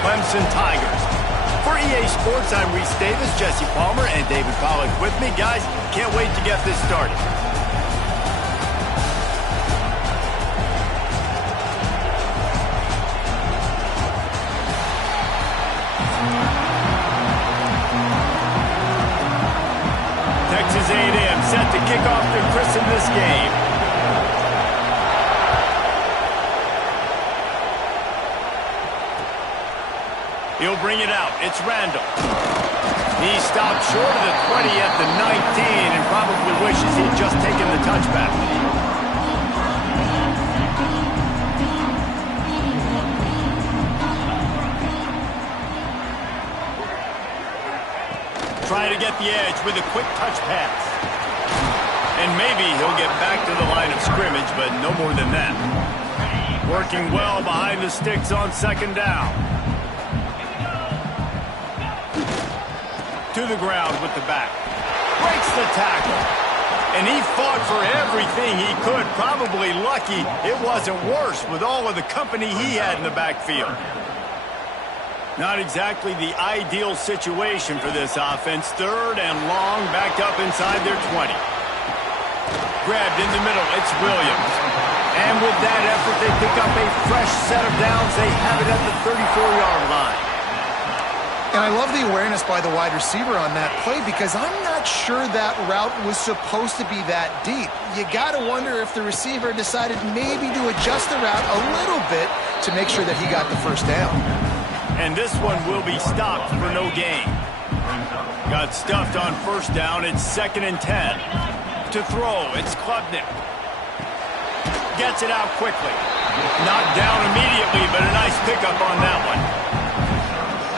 Clemson Tigers. For EA Sports, I'm Reese Davis, Jesse Palmer, and David Pollack with me. Guys, can't wait to get this started. Texas A&M set to kick off their christen this game. He'll bring it out. It's Randall. He stopped short of the 20 at the 19 and probably wishes he'd just taken the touchback. Trying to get the edge with a quick touch pass. And maybe he'll get back to the line of scrimmage, but no more than that. Working well behind the sticks on second down. To the ground with the back. Breaks the tackle. And he fought for everything he could. Probably lucky it wasn't worse with all of the company he had in the backfield. Not exactly the ideal situation for this offense. Third and long, backed up inside their 20. Grabbed in the middle, it's Williams. And with that effort, they pick up a fresh set of downs. They have it at the 34-yard line. And I love the awareness by the wide receiver on that play because I'm not sure that route was supposed to be that deep. You got to wonder if the receiver decided maybe to adjust the route a little bit to make sure that he got the first down. And this one will be stopped for no gain. Got stuffed on first down. It's 2nd and 10. To throw, it's Klubnik. Gets it out quickly. Knocked down immediately, but a nice pickup on that one.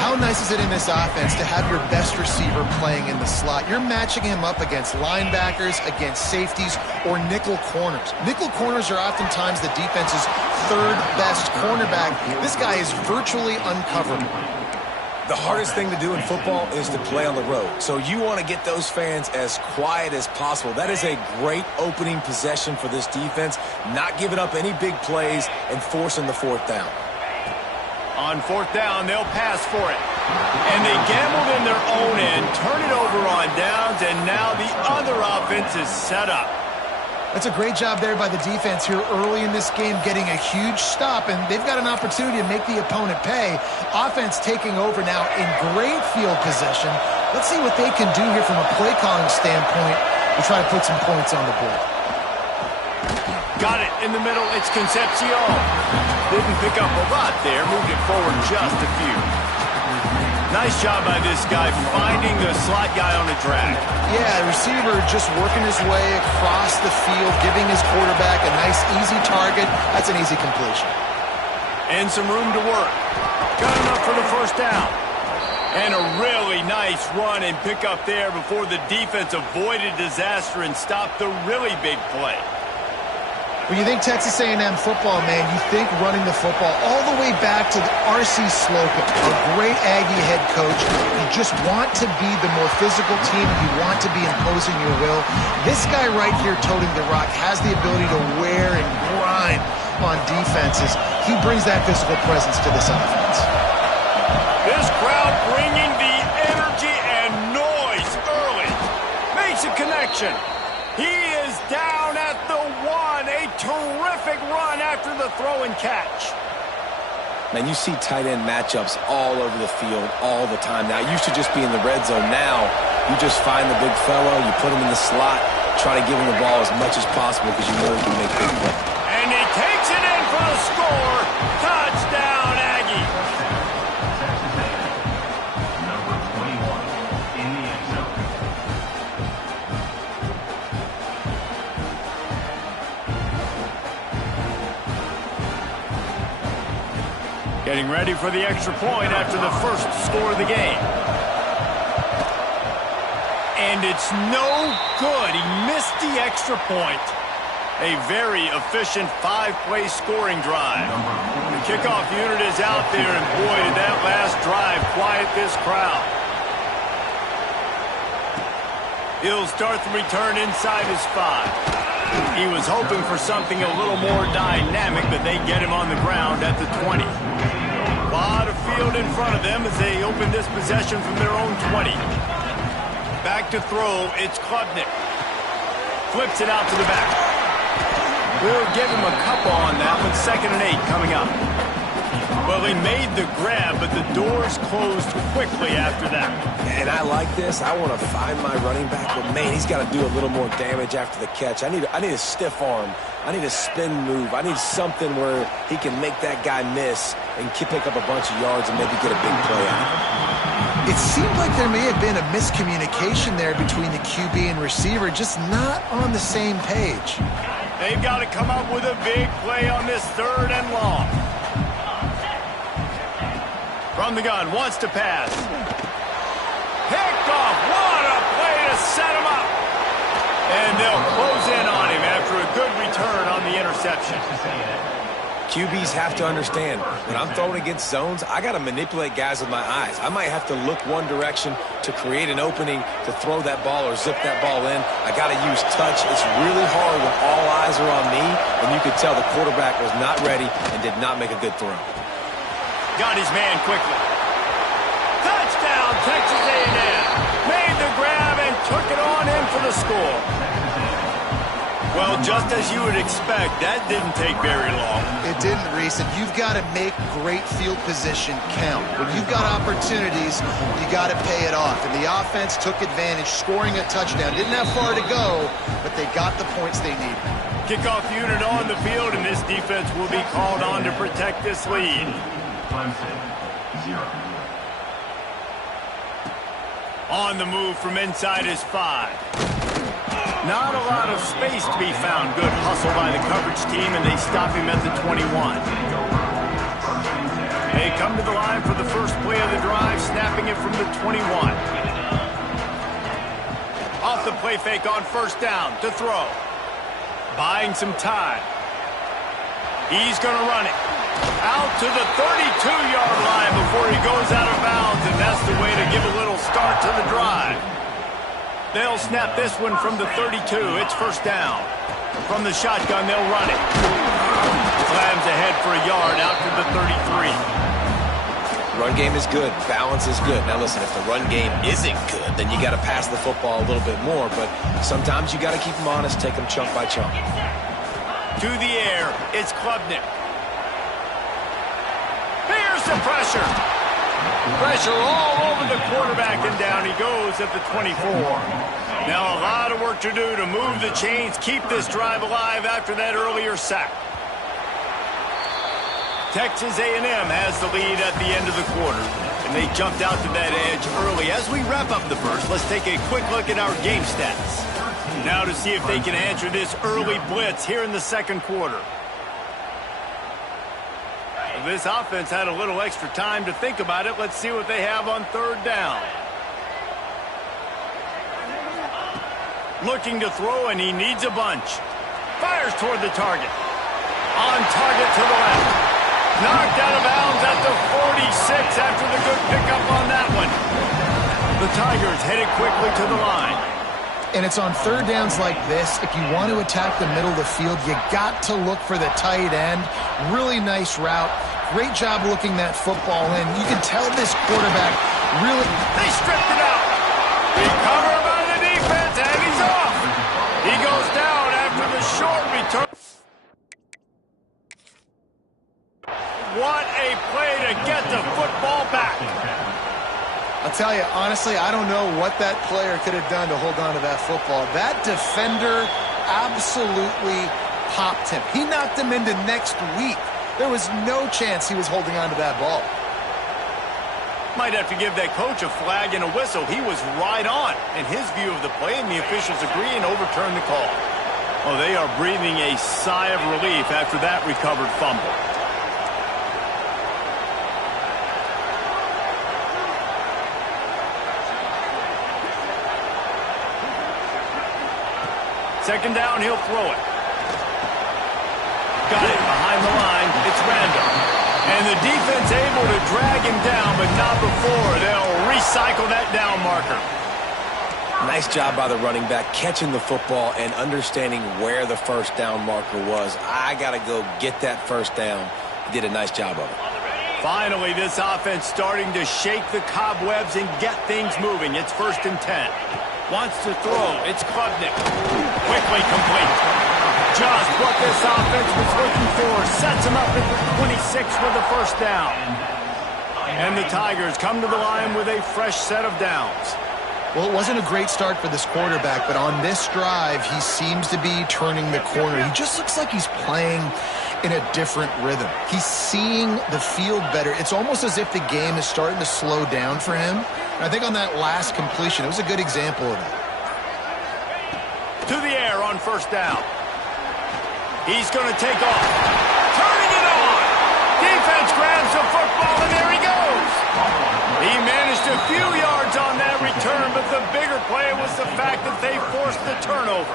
How nice is it in this offense to have your best receiver playing in the slot? You're matching him up against linebackers, against safeties, or nickel corners. Nickel corners are oftentimes the defense's third best cornerback. This guy is virtually uncoverable. The hardest thing to do in football is to play on the road. So you want to get those fans as quiet as possible. That is a great opening possession for this defense. Not giving up any big plays and forcing the fourth down. On fourth down, they'll pass for it. And they gambled in their own end, turn it over on downs, and now the other offense is set up. That's a great job there by the defense here early in this game, getting a huge stop, and they've got an opportunity to make the opponent pay. Offense taking over now in great field possession. Let's see what they can do here from a play calling standpoint to try to put some points on the board. Got it in the middle. It's Concepcion. Didn't pick up a lot there. Moved it forward just a few. Nice job by this guy finding the slot guy on a drag. Yeah, the receiver just working his way across the field, giving his quarterback a nice, easy target. That's an easy completion. And some room to work. Got enough for the first down. And a really nice run and pick up there before the defense avoided disaster and stopped the really big play. When you think Texas A&M football, man, you think running the football all the way back to the R.C. Slocum, a great Aggie head coach. You just want to be the more physical team. You want to be imposing your will. This guy right here toting the rock has the ability to wear and grind on defenses. He brings that physical presence to this offense. This crowd bringing the energy and noise early. Makes a connection. He is down at the 1. A terrific run after the throw and catch. Man, you see tight end matchups all over the field all the time. Now, it used to just be in the red zone. Now, you just find the big fellow, you put him in the slot, try to give him the ball as much as possible because you know he can make big plays. And he takes it in for the score. Touchdown, Aggie. Getting ready for the extra point after the first score of the game. And it's no good. He missed the extra point. A very efficient 5-play scoring drive. The kickoff unit is out there, and boy, did that last drive quiet this crowd. He'll start the return inside his 5. He was hoping for something a little more dynamic, but they get him on the ground at the 20. A lot of field in front of them as they open this possession from their own 20. Back to throw, it's Klubnik. Flips it out to the back. We'll give him a couple on that one. 2nd and 8 coming up. Well, he made the grab, but the doors closed quickly after that. And I like this. I want to find my running back, but man, he's got to do a little more damage after the catch. I need a stiff arm. I need a spin move. I need something where he can make that guy miss and pick up a bunch of yards and maybe get a big play out of it. It seemed like there may have been a miscommunication there between the QB and receiver, just not on the same page. They've got to come up with a big play on this 3rd and long. From the gun, wants to pass. Picked off. What a play to set him up. And they'll close in on him after a good return on the interception. QBs have to understand, when I'm throwing against zones, I got to manipulate guys with my eyes. I might have to look one direction to create an opening to throw that ball or zip that ball in. I got to use touch. It's really hard when all eyes are on me, and you could tell the quarterback was not ready and did not make a good throw. Got his man quickly. Touchdown, Texas A&M. Made the grab and took it on in for the score. Well, just as you would expect, that didn't take very long. It didn't, Reese, and you've got to make great field position count. When you've got opportunities, you got to pay it off. And the offense took advantage, scoring a touchdown. Didn't have far to go, but they got the points they needed. Kickoff unit on the field, and this defense will be called on to protect this lead. On the move from inside is 5. Not a lot of space to be found. Good hustle by the coverage team, and they stop him at the 21. They come to the line for the first play of the drive, snapping it from the 21. Off the play fake on 1st down to throw. Buying some time. He's going to run it. Out to the 32-yard line before he goes out of bounds, and that's the way to give a little start to the drive. They'll snap this one from the 32. It's 1st down. From the shotgun, they'll run it. Slams ahead for a yard out to the 33. Run game is good. Balance is good. Now listen, if the run game isn't good, then you got to pass the football a little bit more, but sometimes you got to keep them honest, take them chunk by chunk. To the air, it's Klubnik. Here's the pressure. Pressure all over the quarterback, and down he goes at the 24. Now a lot of work to do to move the chains, keep this drive alive after that earlier sack. Texas A&M has the lead at the end of the quarter, and they jumped out to that edge early. As we wrap up the first, let's take a quick look at our game stats. Now to see if they can answer this early blitz here in the 2nd quarter. This offense had a little extra time to think about it. Let's see what they have on 3rd down. Looking to throw, and he needs a bunch. Fires toward the target. On target to the left. Knocked out of bounds at the 46 after the good pickup on that one. The Tigers headed quickly to the line. And it's on 3rd downs like this. If you want to attack the middle of the field, you got to look for the tight end. Really nice route. Great job looking that football in. You can tell this quarterback really... They stripped it out. Recovered by the defense, and he's off. He goes down after the short return. What a play to get the football back. I'll tell you, honestly, I don't know what that player could have done to hold on to that football. That defender absolutely popped him. He knocked him into next week. There was no chance he was holding on to that ball. Might have to give that coach a flag and a whistle. He was right on in his view of the play, and the officials agree and overturn the call. Oh, they are breathing a sigh of relief after that recovered fumble. Second down, he'll throw it. Got it behind the line. It's Randall. And the defense able to drag him down, but not before. They'll recycle that down marker. Nice job by the running back, catching the football and understanding where the 1st down marker was. I got to go get that 1st down. He did a nice job of it. Finally, this offense starting to shake the cobwebs and get things moving. It's 1st and 10. Wants to throw. It's Klubnik. Quickly complete. Just what this offense was looking for. Sets him up at the 26 with a 1st down. And the Tigers come to the line with a fresh set of downs. Well, it wasn't a great start for this quarterback, but on this drive, he seems to be turning the corner. He just looks like he's playing in a different rhythm. He's seeing the field better. It's almost as if the game is starting to slow down for him. And I think on that last completion, it was a good example of that. To the air on 1st down. He's going to take off. Turning it on. Defense grabs the football, and there he goes. He managed a few yards on that return, but the bigger play was the fact that they forced the turnover.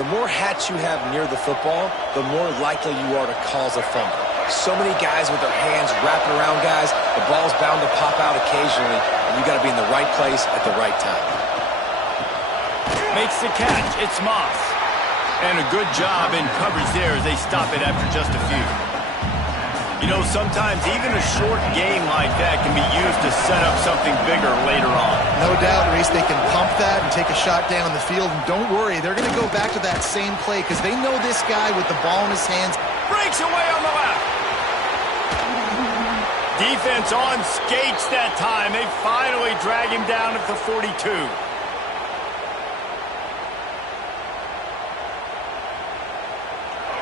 The more hats you have near the football, the more likely you are to cause a fumble. So many guys with their hands wrapping around guys, the ball's bound to pop out occasionally, and you got to be in the right place at the right time. Makes the catch. It's Moss. And a good job in coverage there as they stop it after just a few. You know, sometimes even a short game like that can be used to set up something bigger later on. No doubt, Reese, they can pump that and take a shot down the field. And don't worry, they're going to go back to that same play because they know this guy with the ball in his hands. Breaks away on the left. Defense on skates that time. They finally drag him down at the 42.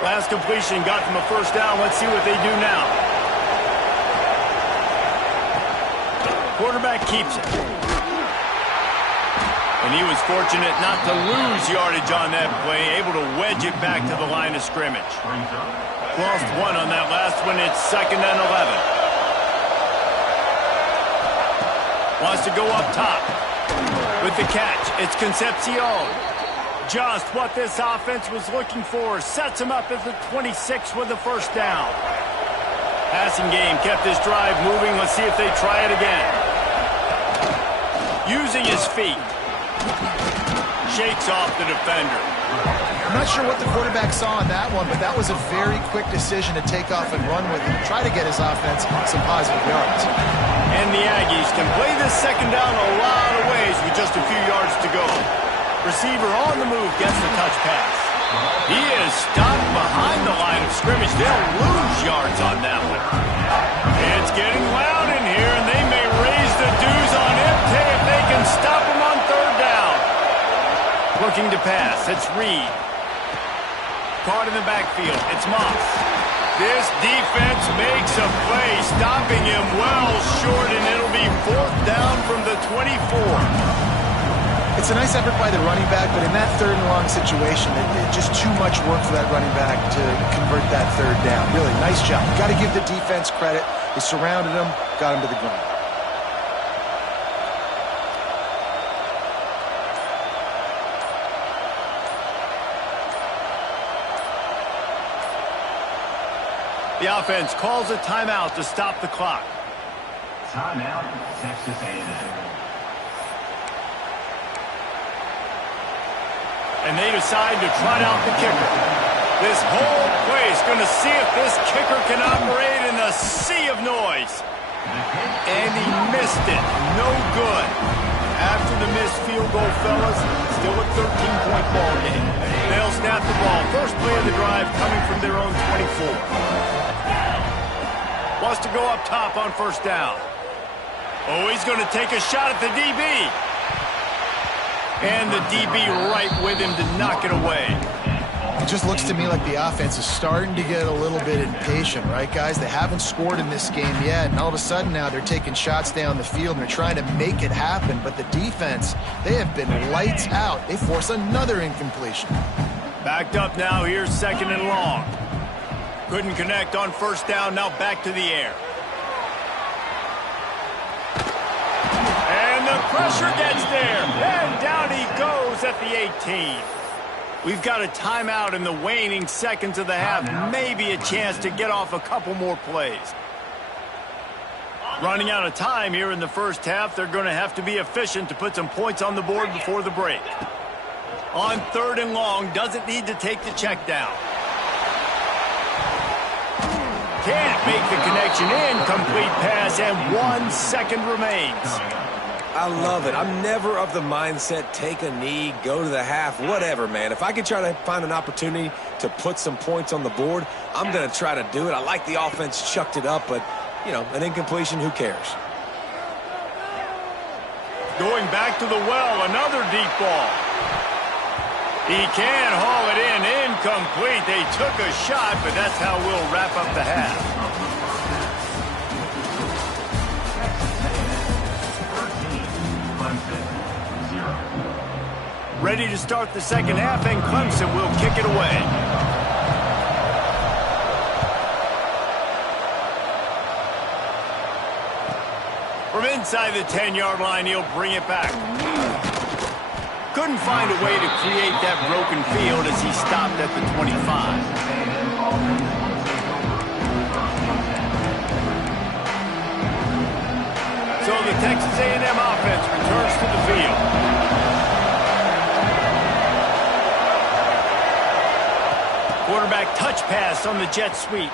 Last completion got them a 1st down. Let's see what they do now. Quarterback keeps it. And he was fortunate not to lose yardage on that play, able to wedge it back to the line of scrimmage. Lost 1 on that last one. It's 2nd and 11. Wants to go up top. With the catch, it's Concepcion. Just what this offense was looking for. Sets him up at the 26 with the 1st down. Passing game kept this drive moving. Let's see if they try it again. Using his feet. Shakes off the defender. I'm not sure what the quarterback saw on that one, but that was a very quick decision to take off and run with it. Try to get his offense some positive yards. And the Aggies can play this 2nd down a lot of ways with just a few yards to go. Receiver on the move gets the touch pass. He is stopped behind the line of scrimmage. They'll lose yards on that one. It's getting loud in here, and they may raise the dues on Ipte if they can stop him on 3rd down. Looking to pass. It's Reed. Caught in the backfield. It's Moss. This defense makes a play, stopping him well short, and it'll be 4th down from the 24. It's a nice effort by the running back, but in that 3rd and long situation, it's just too much work for that running back to convert that 3rd down. Really, nice job. Got to give the defense credit. They surrounded him, got him to the ground. The offense calls a timeout to stop the clock. Timeout, Texas A&M. And they decide to trot out the kicker. This whole play is going to see if this kicker can operate in the sea of noise. And he missed it. No good. After the missed field goal, fellas, still a 13-point ball game. They'll snap the ball. First play of the drive coming from their own 24. Wants to go up top on 1st down. Oh, he's going to take a shot at the DB. And the DB right with him to knock it away. It just looks to me like the offense is starting to get a little bit impatient, right, guys? They haven't scored in this game yet, and all of a sudden now they're taking shots down the field and they're trying to make it happen. But the defense, they have been lights out. They force another incompletion. Backed up now. Here's 2nd and long. Couldn't connect on 1st down. Now back to the air. And the pressure gets there. And down he goes at the 18. We've got a timeout in the waning seconds of the half. Maybe a chance to get off a couple more plays. Running out of time here in the 1st half. They're going to have to be efficient to put some points on the board before the break. On 3rd and long, doesn't need to take the check down. can't make the connection. Incomplete pass, and 1 second remains. I love it. I'm never of the mindset, take a knee, go to the half, whatever, man. If I can try to find an opportunity to put some points on the board, I'm going to try to do it. I like the offense chucked it up, but, you know, an incompletion, who cares? Going back to the well, another deep ball. He can haul it in, incomplete. They took a shot, but that's how we'll wrap up the half. Ready to start the second half, and Clemson will kick it away. From inside the 10-yard line, he'll bring it back. Couldn't find a way to create that broken field as he stopped at the 25. So the Texas A&M offense returns to the field. Quarterback touch pass on the jet sweep.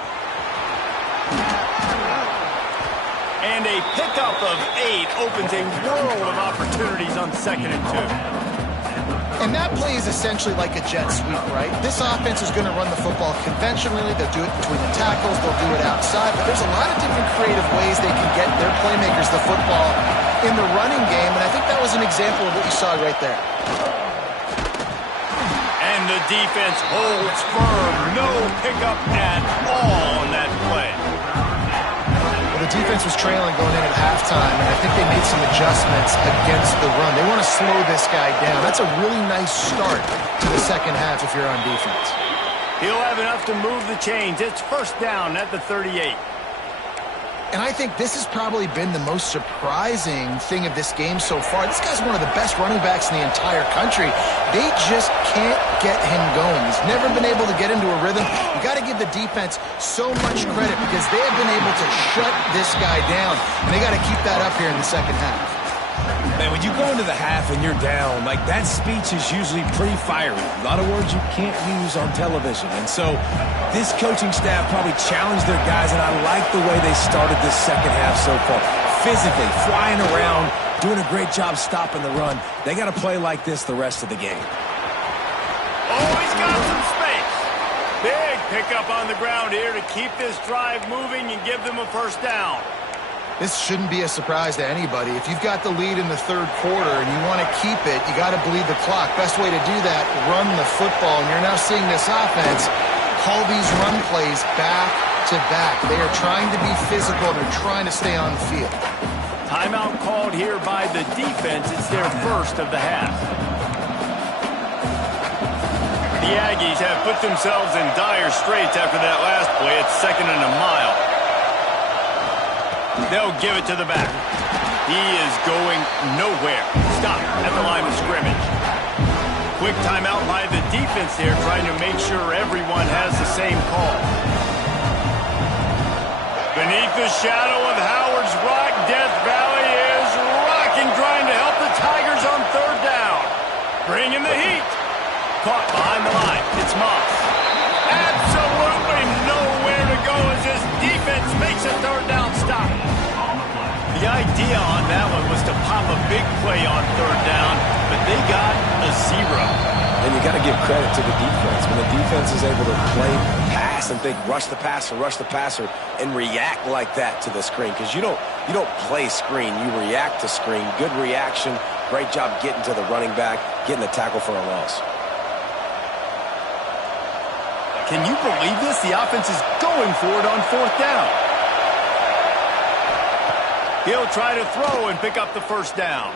And a pickup of 8 opens a world of opportunities on 2nd and 2. And that play is essentially like a jet sweep, right? This offense is going to run the football conventionally. They'll do it between the tackles. They'll do it outside. But there's a lot of different creative ways they can get their playmakers the football in the running game. And I think that was an example of what you saw right there. And the defense holds firm. No pickup at all on that play. Well, the defense was trailing going in at halftime, and I think they made some adjustments against the run. They want to slow this guy down. That's a really nice start to the second half if you're on defense. He'll have enough to move the chains. It's first down at the 38. And I think this has probably been the most surprising thing of this game so far. This guy's one of the best running backs in the entire country. They just can't get him going. He's never been able to get into a rhythm. You got to give the defense so much credit because they have been able to shut this guy down. And they got to keep that up here in the second half. Man, when you go into the half and you're down, like that speech is usually pretty fiery. A lot of words you can't use on television. And so this coaching staff probably challenged their guys, and I like the way they started this second half so far. Physically, flying around, doing a great job stopping the run. They got to play like this the rest of the game. Oh, he's got some space. Big pickup on the ground here to keep this drive moving and give them a first down. This shouldn't be a surprise to anybody. If you've got the lead in the third quarter and you want to keep it, you got to bleed the clock. Best way to do that, run the football. And you're now seeing this offense call these run plays back to back. They are trying to be physical. They're trying to stay on the field. Timeout called here by the defense. It's their first of the half. The Aggies have put themselves in dire straits after that last play. It's 2nd and a mile. They'll give it to the back. He is going nowhere. Stop at the line of scrimmage. Quick timeout by the defense there, trying to make sure everyone has the same call. Beneath the shadow of Howard's Rock, Death Valley is rocking, trying to help the Tigers on 3rd down. Bring in the heat. Caught behind the line. It's Moss. Absolutely nowhere to go as this defense makes a 3rd down stop. The idea on that one was to pop a big play on 3rd down, but they got a 0. And you got to give credit to the defense. When the defense is able to play pass and think rush the passer, and react like that to the screen. Because you don't play screen, you react to screen. Good reaction. Great job getting to the running back, getting the tackle for a loss. Can you believe this? The offense is going for it on 4th down. He'll try to throw and pick up the first down.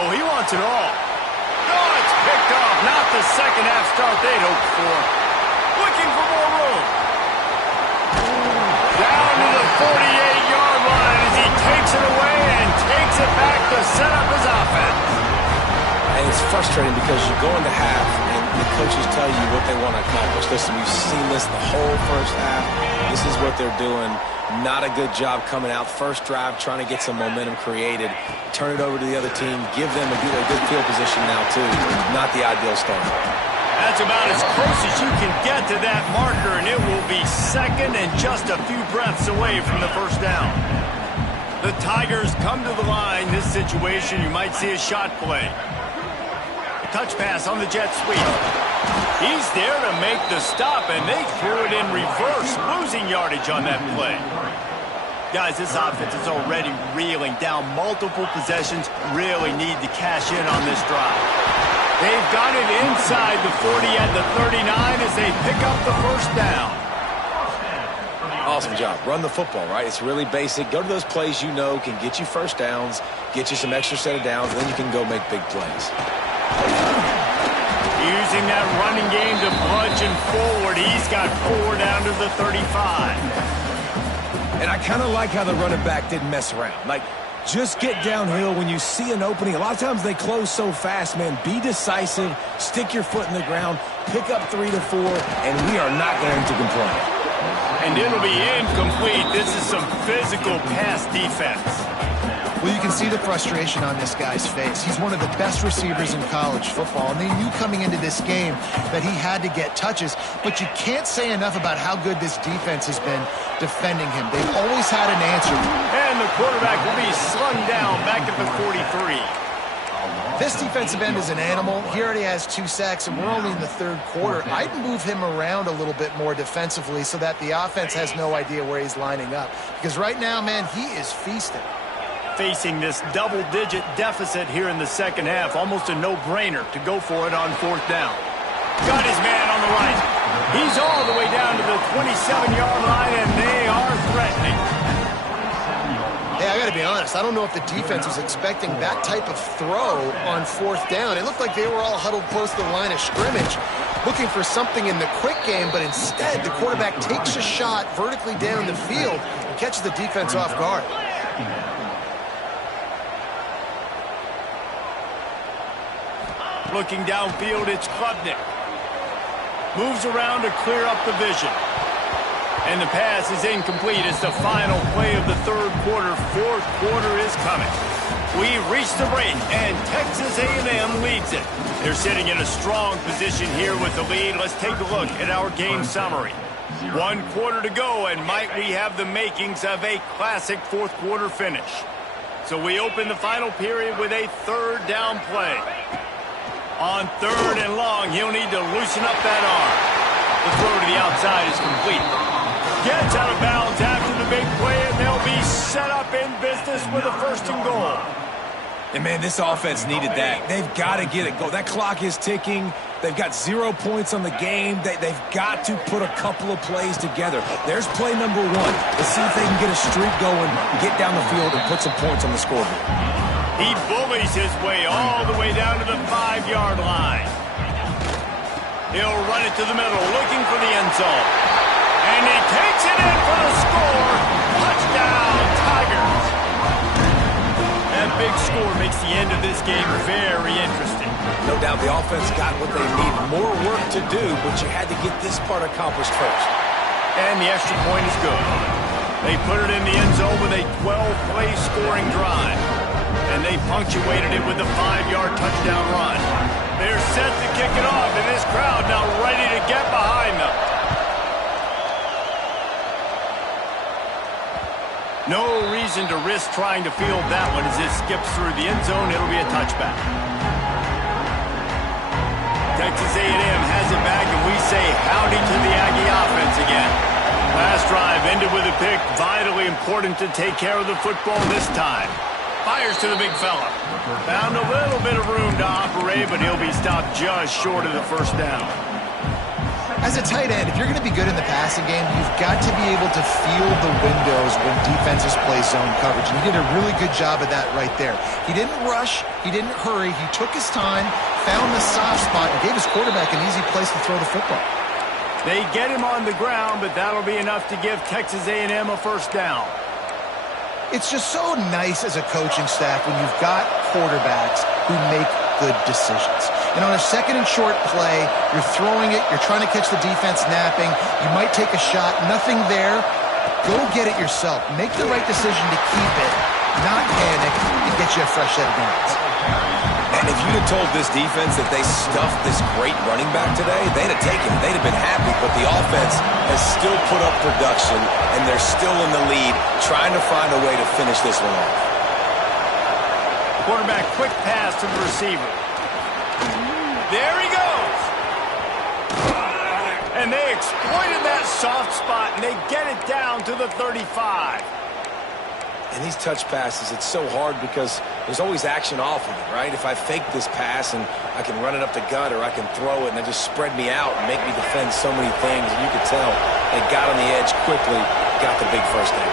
Oh, he wants it all. Oh, it's picked off. Not the second half start they'd hoped for. Looking for more room. Down to the 48-yard line as he takes it away and takes it back to set up his offense. And it's frustrating because you go into half and the coaches tell you what they want to accomplish. Listen, we've seen this the whole first half. This is what they're doing. Not a good job coming out. First drive, trying to get some momentum created. Turn it over to the other team. Give them a good field position now, too. Not the ideal start. That's about as close as you can get to that marker, and it will be second and just a few breaths away from the first down. The Tigers come to the line. This situation, you might see a shot play. Touch pass on the jet sweep. He's there to make the stop, and they threw it in reverse, losing yardage on that play. Guys, this offense is already reeling down multiple possessions, really need to cash in on this drive. They've got it inside the 40 at the 39 as they pick up the first down. Awesome job. Run the football, right? It's really basic. Go to those plays you know can get you first downs, get you some extra set of downs, then you can go make big plays. Using that running game to bludgeon forward. He's got 4 down to the 35. And I kind of like how the running back didn't mess around. Like, just get downhill when you see an opening. A lot of times they close so fast, man. Be decisive, stick your foot in the ground, pick up 3 to 4, and we are not going to complain. And it'll be incomplete. This is some physical pass defense. Well, you can see the frustration on this guy's face. He's one of the best receivers in college football, and they knew coming into this game that he had to get touches, but you can't say enough about how good this defense has been defending him. They've always had an answer. And the quarterback will be slung down back at the 43. This defensive end is an animal. He already has 2 sacks, and we're only in the 3rd quarter. I'd move him around a little bit more defensively so that the offense has no idea where he's lining up. Because right now, man, he is feasting. Facing this double-digit deficit here in the second half, almost a no-brainer to go for it on 4th down. Got his man on the right. He's all the way down to the 27-yard line, and they are threatening. Hey, I got to be honest. I don't know if the defense was expecting that type of throw on 4th down. It looked like they were all huddled close to the line of scrimmage, looking for something in the quick game, but instead the quarterback takes a shot vertically down the field and catches the defense off guard. Looking downfield, it's Klubnik. Moves around to clear up the vision. And the pass is incomplete. It's the final play of the 3rd quarter. 4th quarter is coming. We reach the break, and Texas A&M leads it. They're sitting in a strong position here with the lead. Let's take a look at our game summary. 1 quarter to go, and might we have the makings of a classic 4th quarter finish. So we open the final period with a 3rd down play. On 3rd and long, he'll need to loosen up that arm. The throw to the outside is complete. Gets out of bounds after the big play, and they'll be set up in business with a 1st and goal. And, man, this offense needed that. They've got to get it going. That clock is ticking. They've got 0 points on the game. They've got to put a couple of plays together. There's play number 1. Let's see if they can get a streak going, get down the field, and put some points on the scoreboard. He bullies his way all the way down to the 5-yard line. He'll run it to the middle, looking for the end zone. And he takes it in for the score. Touchdown, Tigers. That big score makes the end of this game very interesting. No doubt the offense got what they need. More work to do, but you had to get this part accomplished first. And the extra point is good. They put it in the end zone with a 12-play scoring drive. And they punctuated it with a 5-yard touchdown run. They're set to kick it off, and this crowd now ready to get behind them. No reason to risk trying to field that one as it skips through the end zone. It'll be a touchback. Texas A&M has it back, and we say howdy to the Aggie offense again. Last drive ended with a pick. Vitally important to take care of the football this time. Fires to the big fella. Found a little bit of room to operate, but he'll be stopped just short of the 1st down. As a tight end, if you're going to be good in the passing game, you've got to be able to feel the windows when defenses play zone coverage. And he did a really good job of that right there. He didn't rush. He didn't hurry. He took his time, found the soft spot, and gave his quarterback an easy place to throw the football. They get him on the ground, but that'll be enough to give Texas A&M a 1st down. It's just so nice as a coaching staff when you've got quarterbacks who make good decisions. And on a 2nd and short play, you're throwing it, you're trying to catch the defense napping, you might take a shot, nothing there. Go get it yourself. Make the right decision to keep it, not panic, and get you a fresh set of downs. And if you'd have told this defense that they stuffed this great running back today, they'd have taken it. They'd have been happy. But the offense has still put up production, and they're still in the lead, trying to find a way to finish this one off. Quarterback quick pass to the receiver. There he goes. And they exploited that soft spot, and they get it down to the 35. And these touch passes, it's so hard because there's always action off of it, right? If I fake this pass and I can run it up the gut or I can throw it and it just spread me out and make me defend so many things, and you could tell they got on the edge quickly, got the big first down.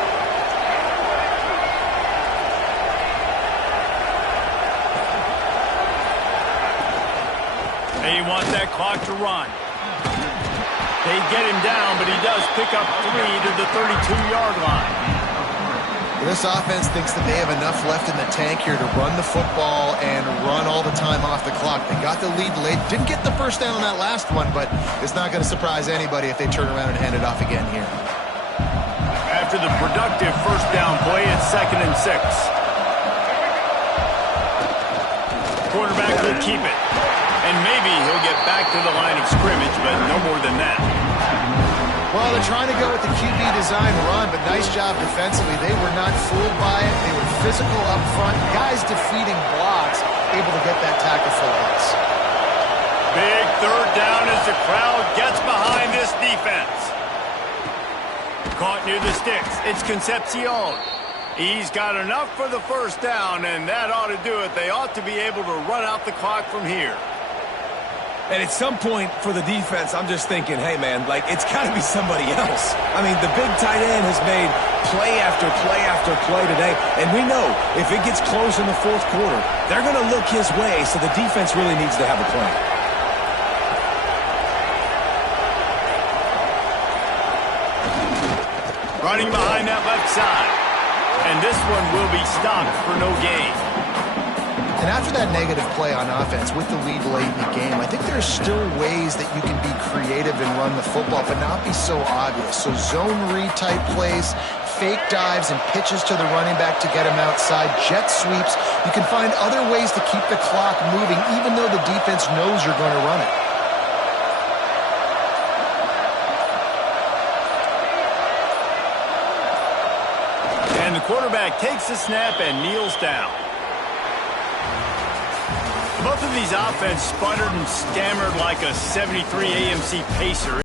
They want that clock to run. They get him down, but he does pick up 3 to the 32-yard line. This offense thinks that they have enough left in the tank here to run the football and run all the time off the clock. They got the lead late. Didn't get the first down on that last one, but it's not going to surprise anybody if they turn around and hand it off again here. After the productive first down play, it's 2nd and 6. Quarterback will keep it. And maybe he'll get back to the line of scrimmage, but no more than that. Well, they're trying to go with the QB design run, but nice job defensively. They were not fooled by it. They were physical up front. Guys defeating blocks, able to get that tackle for loss. Big third down as the crowd gets behind this defense. Caught near the sticks. It's Concepcion. He's got enough for the first down, and that ought to do it. They ought to be able to run out the clock from here. And at some point for the defense, I'm just thinking, hey, man, like, it's got to be somebody else. I mean, the big tight end has made play after play after play today. And we know if it gets close in the fourth quarter, they're going to look his way, so the defense really needs to have a plan. Running behind that left side. And this one will be stopped for no gain. And after that negative play on offense with the lead late in the game, I think there's still ways that you can be creative and run the football, but not be so obvious. So zone read type plays, fake dives and pitches to the running back to get him outside, jet sweeps. You can find other ways to keep the clock moving even though the defense knows you're going to run it. And the quarterback takes the snap and kneels down. Both of these offenses sputtered and stammered like a 73 AMC Pacer.